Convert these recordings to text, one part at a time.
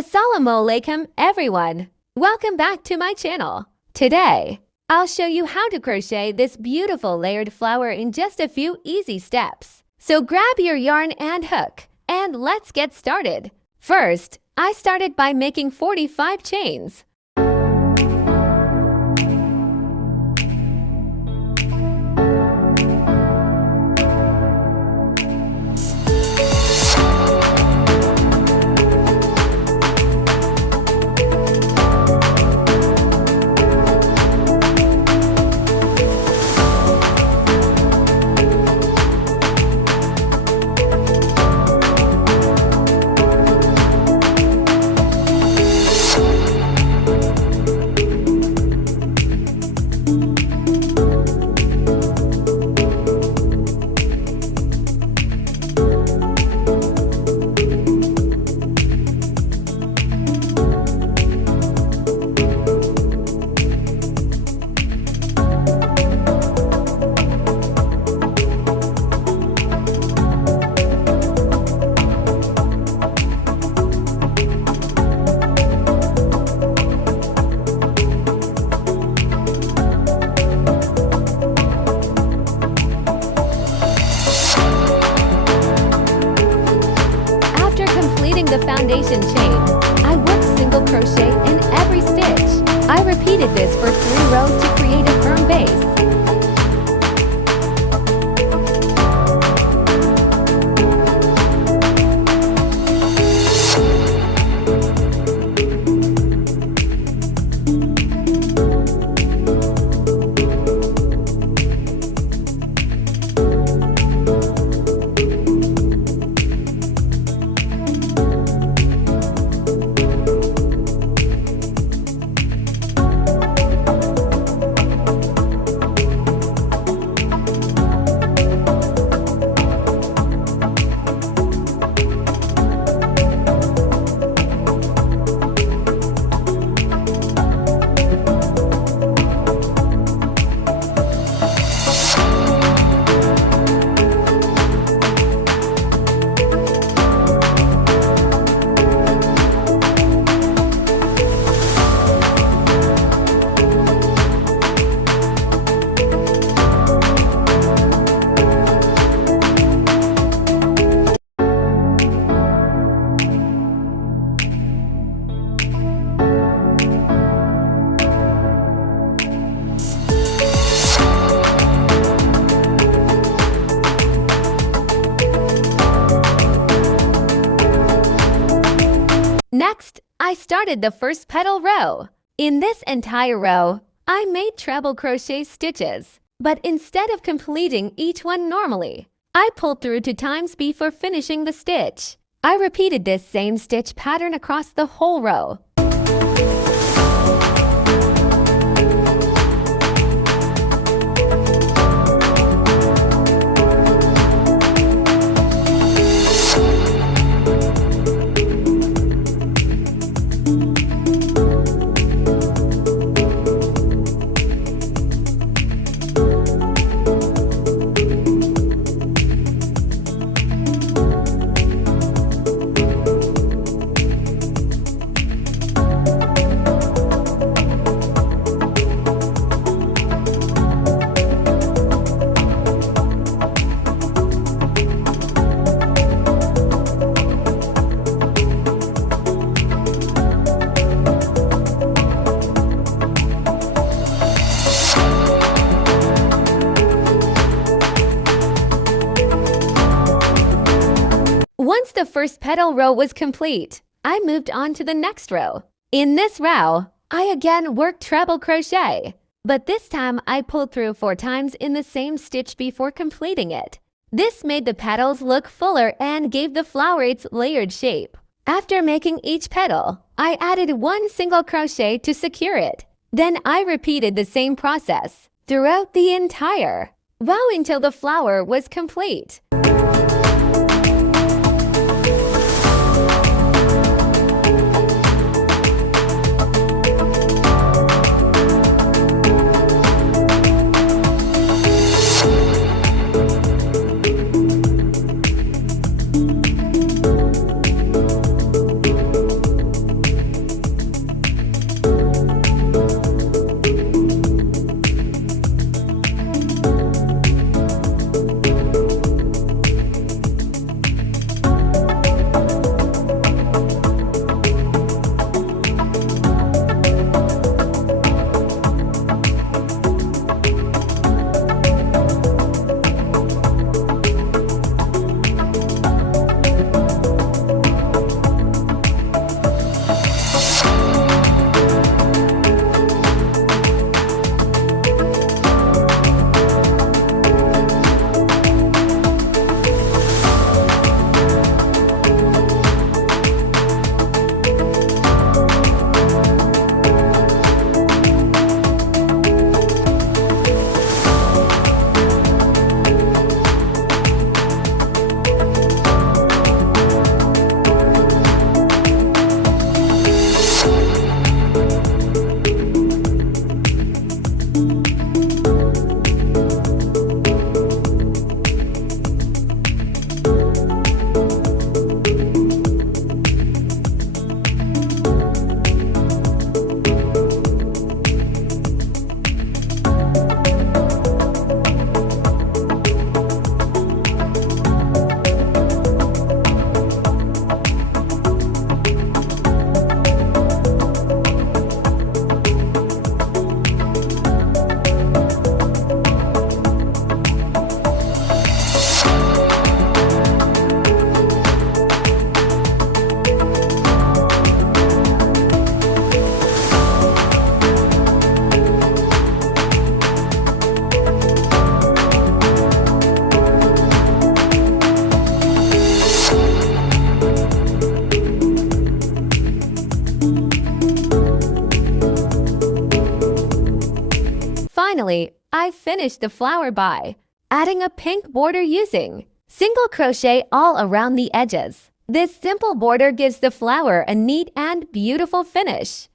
Assalamu alaikum everyone! Welcome back to my channel. Today, I'll show you how to crochet this beautiful layered flower in just a few easy steps. So grab your yarn and hook, and let's get started. First, I started by making 45 chains. The foundation chain, I worked single crochet in every stitch. I repeated this for 3 rows to create a firm base. Next, I started the first petal row. In this entire row, I made treble crochet stitches, but instead of completing each one normally, I pulled through 2 times before finishing the stitch. I repeated this same stitch pattern across the whole row. Once the first petal row was complete, I moved on to the next row. In this row, I again worked treble crochet, but this time I pulled through 4 times in the same stitch before completing it. This made the petals look fuller and gave the flower its layered shape. After making each petal, I added 1 single crochet to secure it. Then I repeated the same process throughout the entire row until the flower was complete. Finally, I finished the flower by adding a pink border using single crochet all around the edges. This simple border gives the flower a neat and beautiful finish.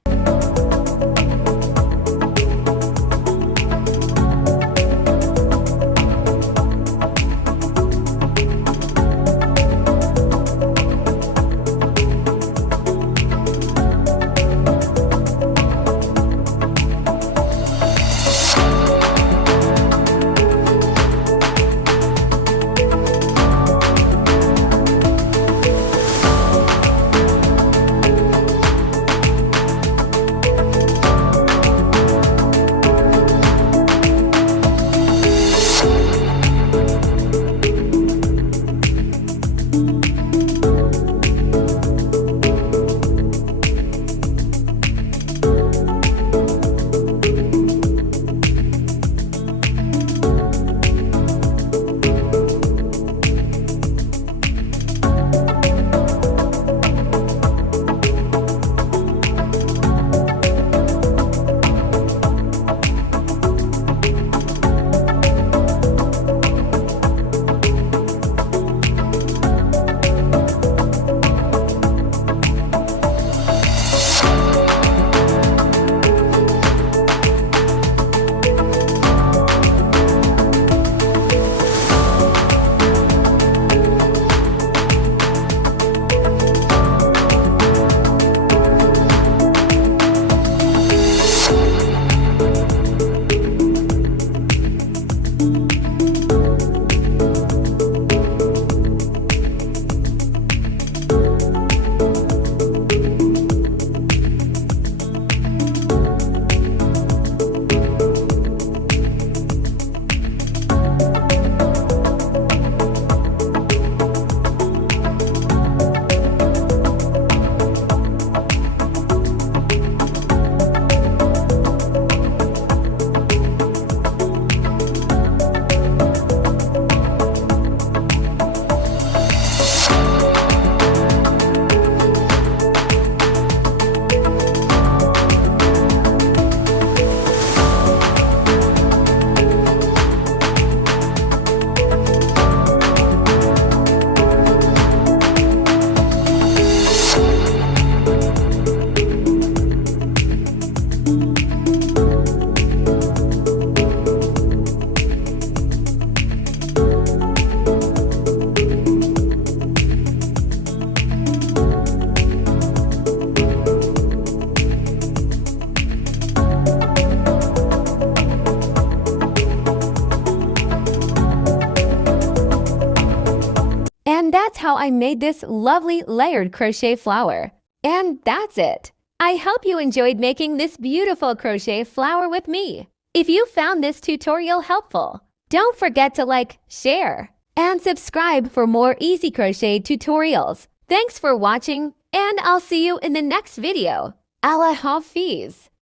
And that's how I made this lovely layered crochet flower. And that's it. I hope you enjoyed making this beautiful crochet flower with me. If you found this tutorial helpful, don't forget to like, share, and subscribe for more easy crochet tutorials. Thanks for watching, and I'll see you in the next video. Allah Hafiz.